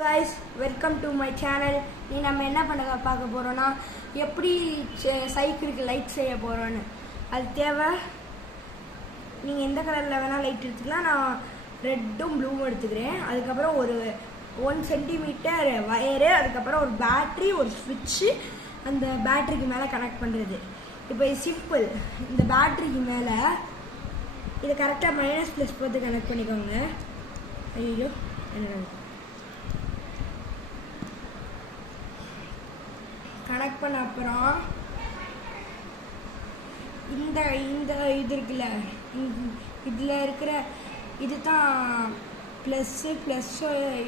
guys, welcome to my channel. நீ நம்ம என்ன பார்க்க போறோம்னா எப்படி சைக்கிளுக்கு லைட் செய்ய போறோம்னு. அது தேவை. நீங்க எந்த கலர்ல வேணா லைட் எடுத்துக்கலாம். நான் ரெட்டும் ப்ளூவும் எடுத்துக்கிறேன். அதுக்கு அப்புறம் ஒரு 1 சென்டிமீட்டர் வயர், அதுக்கு அப்புறம் ஒரு பேட்டரி, ஒரு ஸ்விட்ச், அந்த பேட்டரிக்கு மேல கனெக்ட் பண்றது. இப்போ இது சிம்பிள். இந்த பேட்டரிக்கு மேல இத கரெக்ட்டா மைனஸ் பிளஸ் போட்டு கனெக்ட் பண்ணிக்கோங்க. ஐயோ என்ன கனெக்ட் பண்ண அப்புறம் இந்த இந்த இது இருக்குல்ல, இதில் இருக்கிற இதுதான் ப்ளஸ்ஸு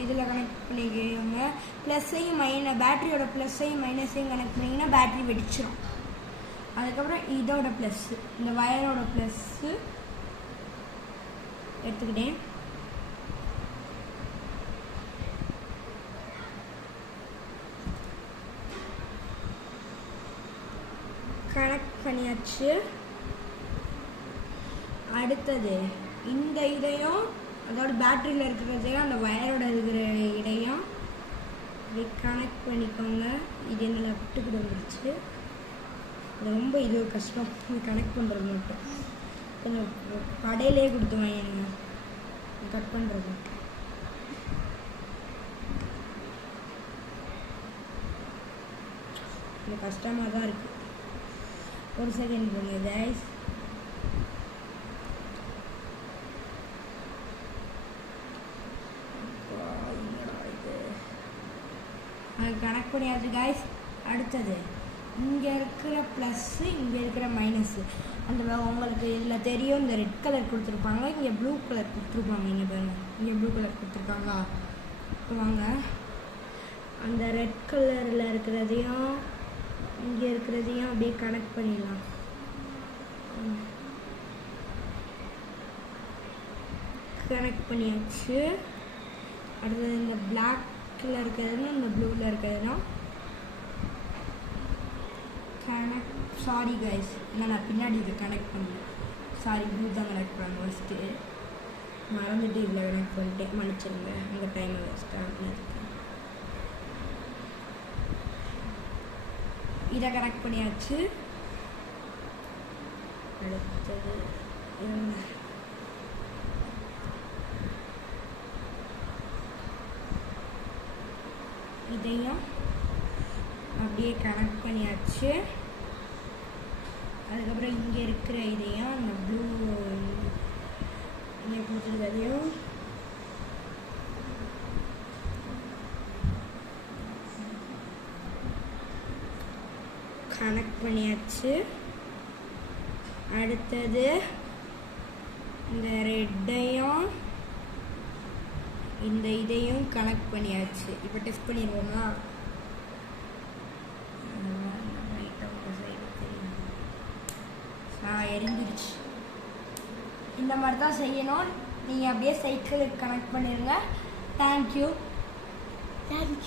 இதில் கனெக்ட் பண்ணிக்கோங்க. ப்ளஸ்ஸையும் பேட்டரியோட ப்ளஸ்ஸையும் மைனஸையும் கனெக்ட் பண்ணிங்கன்னா பேட்டரி வெடிச்சிடும். அதுக்கப்புறம் இதோட ப்ளஸ்ஸு, இந்த வயரோட ப்ளஸ்ஸு எடுத்துக்கிட்டேன். கனெக்ட் பண்ணியாச்சு. அடுத்தது இந்த இதையும் அதோட பேட்டரியில் இருக்கிறதையும் அந்த வயரோட இருக்கிற இடையும் இப்படி கனெக்ட் பண்ணிக்கோங்க. இது என்ன லெஃப்ட்டுக்கு வந்துருச்சு. ரொம்ப இது கஷ்டம் கனெக்ட் பண்ணுறது மட்டும். கொஞ்சம் கடையிலே கொடுத்து வாங்க கட் பண்ணுறது. கொஞ்சம் கஷ்டமாக தான் இருக்குது. ஒரு செகண்ட் போங்க கைஸ். கனெக்ட் பண்ணியாச்சு கைஸ். அடுத்தது இங்கே இருக்கிற ப்ளஸ்ஸு, இங்கே இருக்கிற மைனஸ்ஸு. அந்த உங்களுக்கு இதில் தெரியும், இந்த ரெட் கலர் கொடுத்துருப்பாங்க, இங்கே ப்ளூ கலர் கொடுத்துருப்பாங்க. இங்கே பாருங்க, இங்கே ப்ளூ கலர் கொடுத்துருக்காங்க. வாங்க அந்த ரெட் கலரில் இருக்கிறதையும் இங்கே இருக்கிறதையும் அப்படியே கனெக்ட் பண்ணிடலாம். கனெக்ட் பண்ணியாச்சு. அடுத்தது இந்த பிளாக்கில் இருக்கிறதுனா இந்த ப்ளூவில் இருக்கிறதுனா கனெக்ட். சாரி கைஸ், இல்லை நான் பின்னாடி இதை கனெக்ட் பண்ணேன். சாரி, ப்ளூ தான் கனெக்ட் பண்ணேன் ஃபஸ்ட்டு. மறந்துட்டு இதில் கனெக்ட் பண்ணிட்டேன், மன்னிச்சிருங்க. அந்த டைமில் வேஸ்ட்டாக இதை கனெக்ட் பண்ணியாச்சு. அடுத்தது இதையும் அப்படியே கனெக்ட் பண்ணியாச்சு. அதுக்கப்புறம் இங்கே இருக்கிற இதையும் அந்த ப்ளூ இங்கே கொடுத்துருக்கதையும் கனெக்ட் பண்ணியாச்சு. அடுத்தது இந்த ரெட்டையும் இந்த இதையும் கனெக்ட் பண்ணியாச்சு. இப்போ டெஸ்ட் பண்ணிடுவோமா? எரிஞ்சிருச்சு. இந்த மாதிரி தான் செய்யணும். நீங்கள் அப்படியே சைக்கிளுக்கு கனெக்ட் பண்ணிடுங்க. தேங்க்யூ.